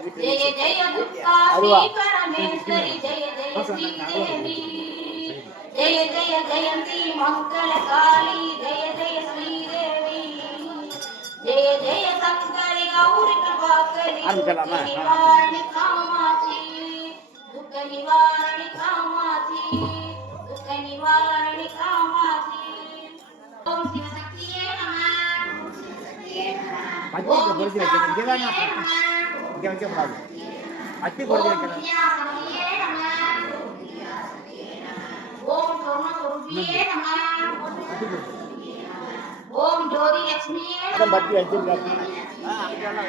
శ్రీయాద్రి జయ జయ దుఃఖాసి పరమేశ్వరి జయ జయ శ్రీదేవి జయ జయ జయంతి మంగళ కాళి జయ జయ శ్రీదేవి జయ జయ శంకరి గౌరి కృపాకరి నివారణి కామాక్షి దుఃఖ నివారణి కామాక్షి దుఃఖ నివారణి కామాక్షి ఓం శివశక్తియే నమః శివశక్తియే నమః మధ్యలో బోల్సి వెచ్చే దేవానా இங்கே வைக்கக்கூடாது பொருத்தி ஓம் வைக்கணும் வித்யாசக்தியே நம.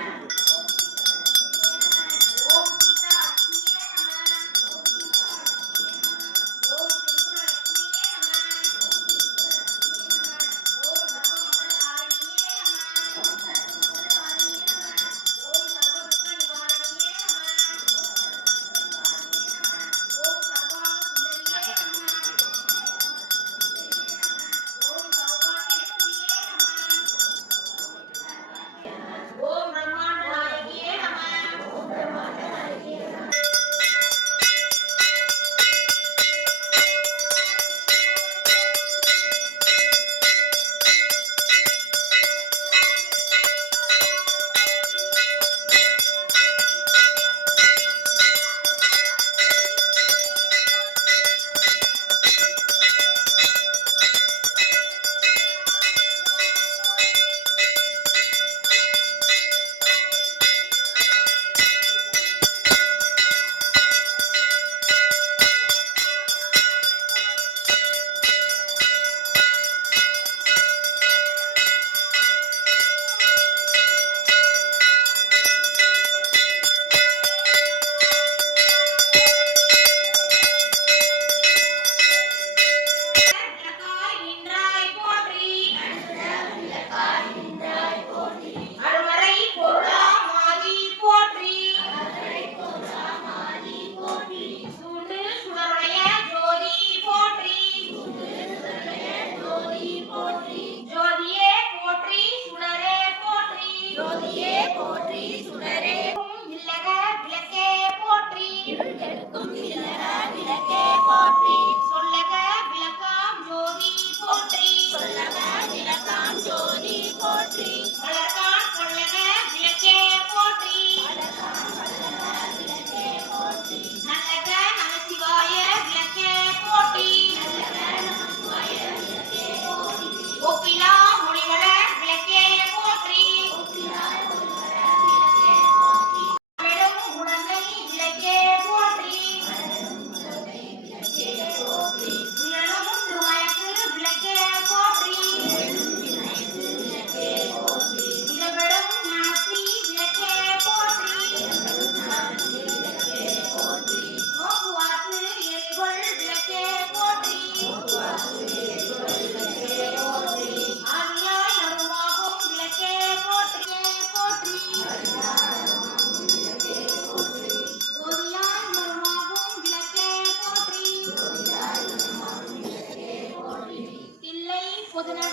தில்லை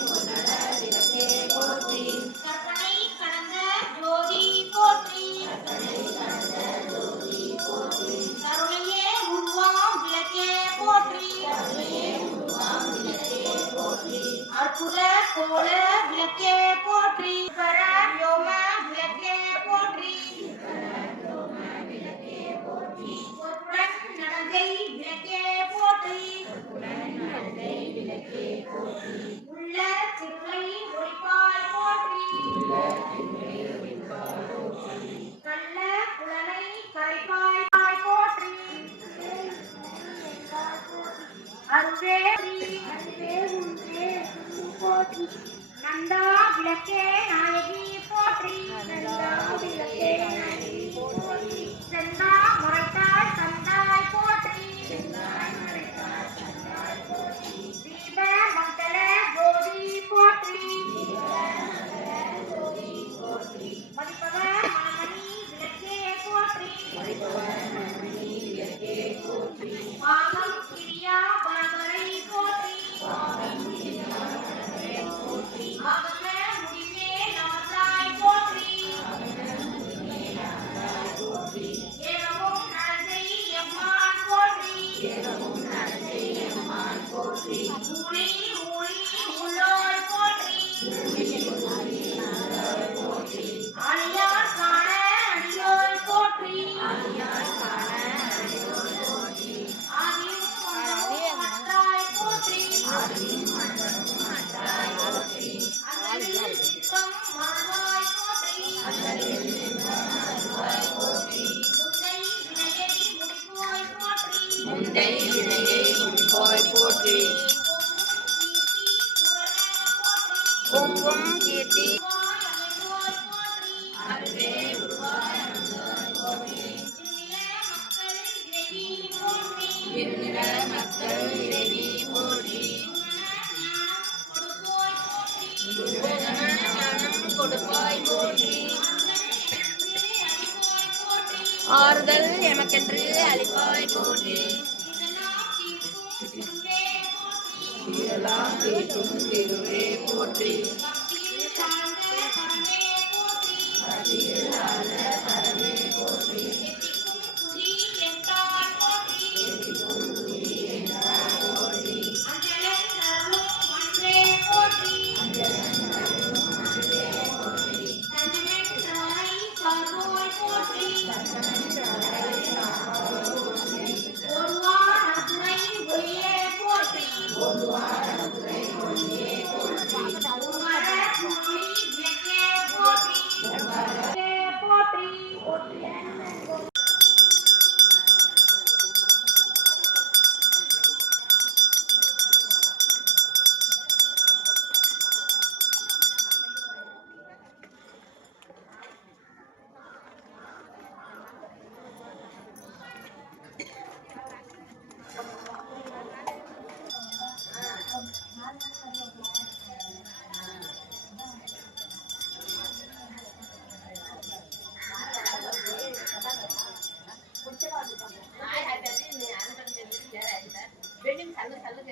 பொதுநட விளக்கே போற்றி. கற்பனை கடந்த ஜோதி போற்றி. கருணையே உருவாம் விளக்கே போற்றி. அற்புத கோல விளக்கே போற்றி. உள்ள திருமையில் ஒளிப்பாய் போற்றி நல்ல புலனை கரைப்பாய் போற்றி அன்பே நந்தா விளக்கே போற்றி ஊழி ஊழி உள்ளோர் போற்றி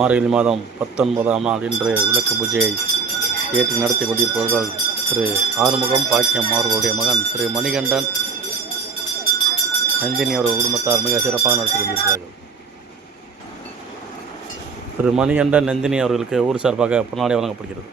மார்கழி மாதம் பத்தொன்பதாம் நாள் இன்று விளக்கு பூஜையை ஏற்றி நடத்தி கொண்டிருப்பவர்கள் திரு ஆறுமுகம் பாக்கியம் அவர்களுடைய மகன் திரு மணிகண்டன் நந்தினி அவர்கள் குடும்பத்தார் மிக சிறப்பாக நடத்தி கொண்டிருக்கிறார்கள். திரு மணிகண்டன் நந்தினி அவர்களுக்கு ஊர் சார்பாக பொன்னாடை வழங்கப்படுகிறது.